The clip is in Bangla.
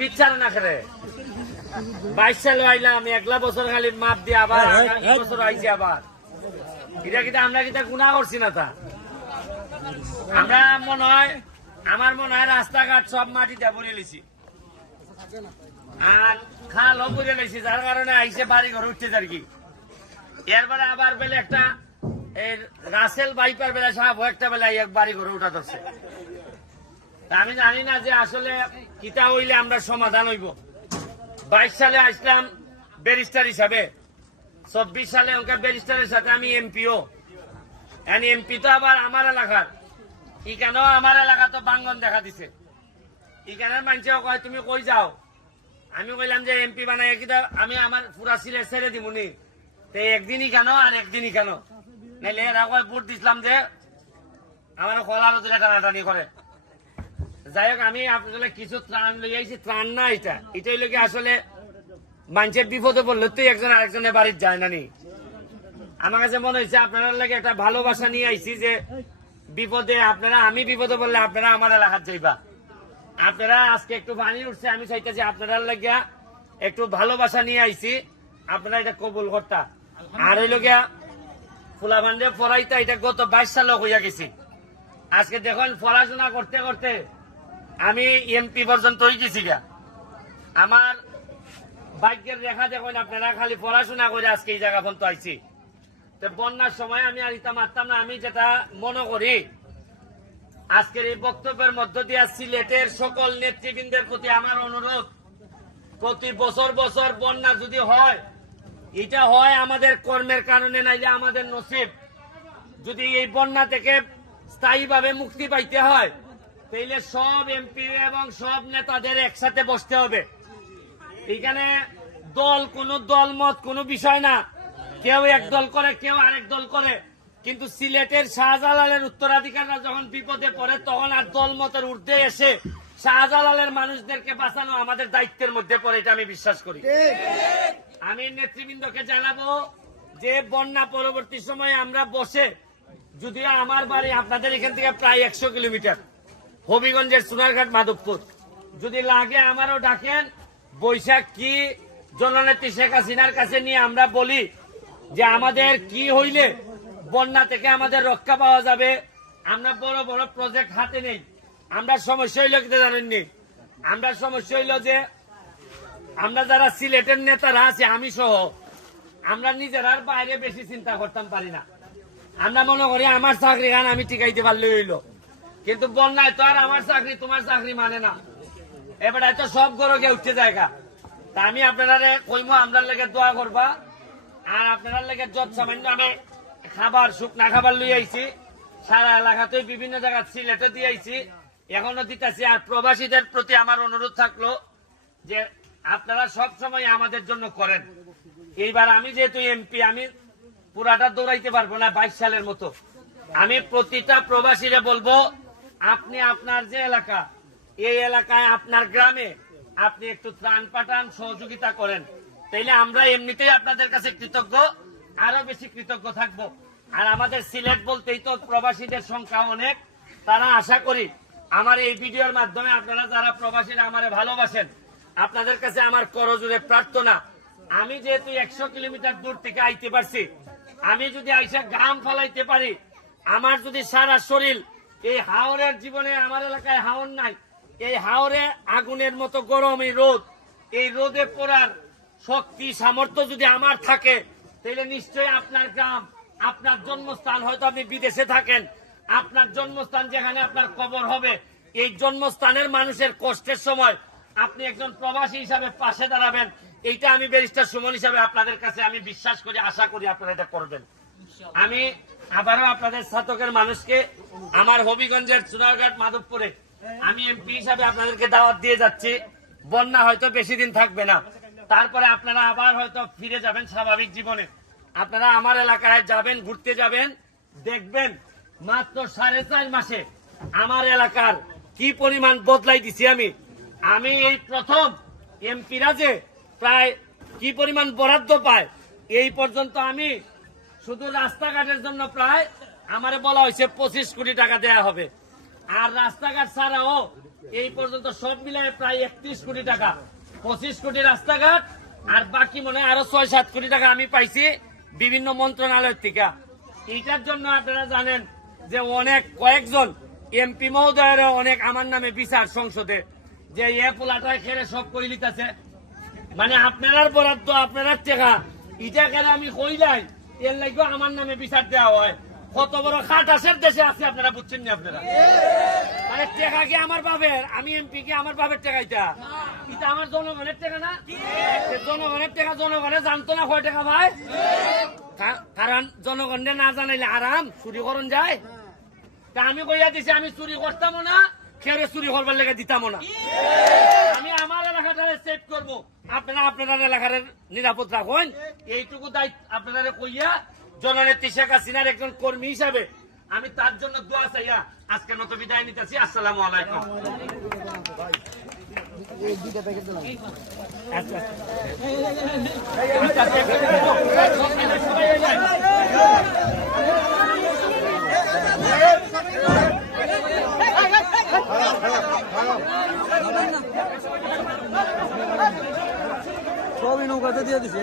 বিচার না করে 22 সালে আইলাম, আমি 1 বছর খালি মাপ দিয়ে আবার আগামী বছর আইছি আবার। এটা কিন্তু আমরা কিন্তু গুনাহ করছি না তা। আমরা আমার মনে হয় রাস্তাঘাট সব মাটি দিয়ে ভরে লিছি আর খালও ভরে লিছি, যার কারণে আইসে বাড়ি ঘর উঠতে আর কি। এরপরে আবার বেলে একটা রাসেল বাইপার বেলা সাহেব একটা বেলায় এক বাড়ি ঘরে উঠা ধরছে। আমি জানি না যে আসলে কিতা হইলে আমরা সমাধান হইব। 22 সালে আসলাম ব্যারিস্টার হিসাবে, 24 সালে ওকে ব্যারিস্টারের সাথে আমি এমপিও। এমপি তো আবার আমার এলাকার, এখানেও আমার এলাকা তো বাঙ্গন দেখা দিছে। এখানের মানুষেও কয় তুমি কই যাও, আমি কইলাম যে এমপি বানাই কিতা আমি আমার পুরা সিলেট ছেড়ে দিবনি, তো একদিনই কেন আর একদিনই কেন, নাইলে এরা কয় ভোট দিছিলাম যে আমার কলার তুলে টানাটানি করে। যাই হোক, আমি আপনাদের কিছু ত্রাণ লই আইছি। ত্রাণ না, এটা হইলে কি আসলে মানুষের বিপদে পড়লে তো একজন আরেকজনের বাড়ির যায় না নি। আমার কাছে মনে হয়েছে আপনারা লাগে একটা ভালোবাসা নিয়ে আইছি যে বিপদে আপনারা, আমি বিপদে বললে আপনারা আমার এলাকার যাইবা। আপনারা আজকে একটু পানি উঠছে, আমি চাইতেছি আপনারা লাগিয়া একটু ভালোবাসা নিয়ে আইছি, আপনারা এটা কবুল করতা। আর হইল গিয়া ফুলা বান্ধে পড়াইতা, এটা গত 22 সালে হইয়া গেছি। আজকে দেখুন পড়াশোনা করতে করতে আমি এমপি পর্যন্ত হয়ে গেছি গা। আমার ভাগ্যের রেখা দেখুন আপনারা, খালি পড়াশোনা করে আজকে এই জায়গা পর্যন্ত আইছি। তো বন্যার সময় আমি আর ইতা মারতাম না। আমি যেটা মনে করি আজকের এই বক্তব্যের মধ্য দিয়ে সিলেটের সকল নেতৃবৃন্দের প্রতি আমার অনুরোধ, প্রতি বছর বছর বন্যা যদি হয়, এটা হয় আমাদের কর্মের কারণে, নাইলে আমাদের নসিব। যদি এই বন্যা থেকে স্থায়ীভাবে মুক্তি পাইতে হয়, তাইলে সব এমপি এবং সব নেতাদের একসাথে বসতে হবে। এখানে কোনো দল মত কোনো বিষয় না, কেউ এক দল করে কেউ আরেক দল করে, কিন্তু সিলেটের শাহজালালের উত্তরাধিকাররা যখন বিপদে পড়ে তখন আর দল মতের ঊর্ধ্বে এসে শাহজালালের মানুষদেরকে বাঁচানো আমাদের দায়িত্বের মধ্যে পড়ে, এটা আমি বিশ্বাস করি। আমি নেতৃবৃন্দকে জানাবো যে বন্যা পরবর্তী সময়ে আমরা বসে, যদিও আমার বাড়ি আপনাদের এখান থেকে প্রায় 100 কিলোমিটার, হবিগঞ্জের সোনারঘাট মাধবপুর, যদি লাগে আমারও ডাকেন, বৈশাখ কি জননেত্রী শেখ হাসিনার কাছে নিয়ে আমরা বলি যে আমাদের কি হইলে বন্যা থেকে আমাদের রক্ষা পাওয়া যাবে। আমরা বড় বড় প্রজেক্ট হাতে নেই। আমরা সমস্যা হইল কি জানেননি, আমরা সমস্যা হইল যে আমরা যারা সিলেটের নেতারা আছে, আমি সহ, আমরা নিজেরা বাইরে বেশি চিন্তা করতাম পারি না। আমরা মনে করি আমার চাকরি খান আমি টিকাইতে পারলে হইল, কিন্তু বন্যায় তো আর আমার চাকরি তোমার চাকরি মানে না। এবার তো সব গরকে উঠতে জায়গা। তা আমি আপনারা কইমো আপনার লেগে দোয়া করবা, আর আপনার লেগে যত সামান্য আমি খাবার শুকনা খাবার লই আইছি, সারা এলাকাতে বিভিন্ন জায়গা সিলেটে দিয়ে আইছি, এখনো দিতেছি। আর প্রবাসীদের প্রতি আমার অনুরোধ থাকলো যে আপনারা সব সময় আমাদের জন্য করেন। এইবার আমি যেহেতু এমপি, আমি পুরাটা দৌড়াইতে পারবো না 22 সালের মতো। আমি প্রতিটা প্রবাসীরা বলবো, আপনি আপনার যে এলাকা, এই এলাকায় আপনার গ্রামে আপনি একটু ত্রাণ পাঠান, সহযোগিতা করেন, তাইলে আমরা এমনিতেই আপনাদের কাছে কৃতজ্ঞ, আরো বেশি কৃতজ্ঞ থাকবো। আর আমাদের সিলেট বলতেই তো প্রবাসীদের সংখ্যা অনেক। তারা আশা করি আমার এই ভিডিওর মাধ্যমে আপনারা যারা প্রবাসীরা আমারে ভালোবাসেন, আপনাদের কাছে আমার করজোড়ে প্রার্থনা, আমি যেহেতু 100 কিলোমিটার দূর থেকে আইতে পারছি, আমি যদি আইসা গাম ফালাইতে পারি, আমার যদি সারা শরীর এই হাওরের জীবনে, আমার এলাকায় হাওর নাই, এই হাওরে আগুনের মতো গরম এই রোদ, এই রোদে পড়ার শক্তি সামর্থ্য যদি আমার থাকে, তাহলে নিশ্চয়ই আপনার গ্রাম, আপনার জন্মস্থান, হয়তো আপনি বিদেশে থাকেন, আপনার জন্মস্থান যেখানে আপনার কবর হবে, এই জন্মস্থানের মানুষের কষ্টের সময় আপনি একজন প্রবাসী হিসাবে পাশে দাঁড়াবেন। এইটা আমি ব্যারিস্টার সুমন হিসাবে আপনাদের কাছে আমি বিশ্বাস করি, আশা করি আপনারা এটা করবেন। আমি আবারও আপনাদের ছাতকের মানুষকে আমার হবিগঞ্জের সোনারঘাট মাধবপুরে আমি এমপি হিসাবে আপনাদেরকে দাওয়াত দিয়ে যাচ্ছি। বন্যা হয়তো বেশি দিন থাকবে না, তারপরে আপনারা আবার হয়তো ফিরে যাবেন স্বাভাবিক জীবনে। আপনারা আমার এলাকায় যাবেন, ঘুরতে যাবেন, দেখবেন মাত্র 4.5 মাসে আমার এলাকার কি পরিমাণ বদলাই দিছি। আমি এই প্রথম এমপিরা যে প্রায় কি পরিমাণ বরাদ্দ পায়, এই পর্যন্ত আমি শুধু রাস্তাঘাটের জন্য প্রায় আমারে বলা হয়েছে 25 কোটি টাকা দেয়া হবে। আর রাস্তাঘাট ছাড়াও এই পর্যন্ত সব মিলায় প্রায় 31 কোটি টাকা, 25 কোটি রাস্তাঘাট, আর বাকি মনে হয় আরো 6-7 কোটি টাকা আমি পাইছি বিভিন্ন মন্ত্রণালয় থেকে। এইটার জন্য আপনারা জানেন যে অনেক কয়েকজন এমপি মহোদয়ের অনেক আমার নামে বিচার সংসদে যে এ পোলাটায় খেলে সব কই লিখতেছে, মানে আপনার বরাদ্দ আপনার টাকা, এটা কেন আমি কইলাই এর লাগবে আমার নামে বিচার দেওয়া হয়। কত বড় খাটাসের দেশে আছে আপনারা বুঝছেন না? আপনারা মানে টাকা কি আমার বাবের, আমি এমপি কি আমার বাবের টাকা? এটা আমার জনগণের টাকা না? জনগণের টাকা জনগণে জানতো না কয় টাকা ভাই, কারণ জনগণে না জানাইলে আরাম চুরি করন যায়। তা আমি কইয়া দিছি আমি চুরি করতাম না, খেয়ে চুরি করবার লেগে দিতাম না। আমি আমার এলাকাটা সেভ করবো, আপনারা আপনার এলাকার নিরাপদ রাখুন, এইটুকু দায়িত্ব আপনারা কইয়া জননেত্রী শেখ হাসিনার একজন কর্মী হিসাবে আমি তার জন্য দোয়া চাইয়া আজকের মতো বিদায় নিতেছি। আসসালামু আলাইকুম। সবই নৌকাতে দিয়ে দিছে।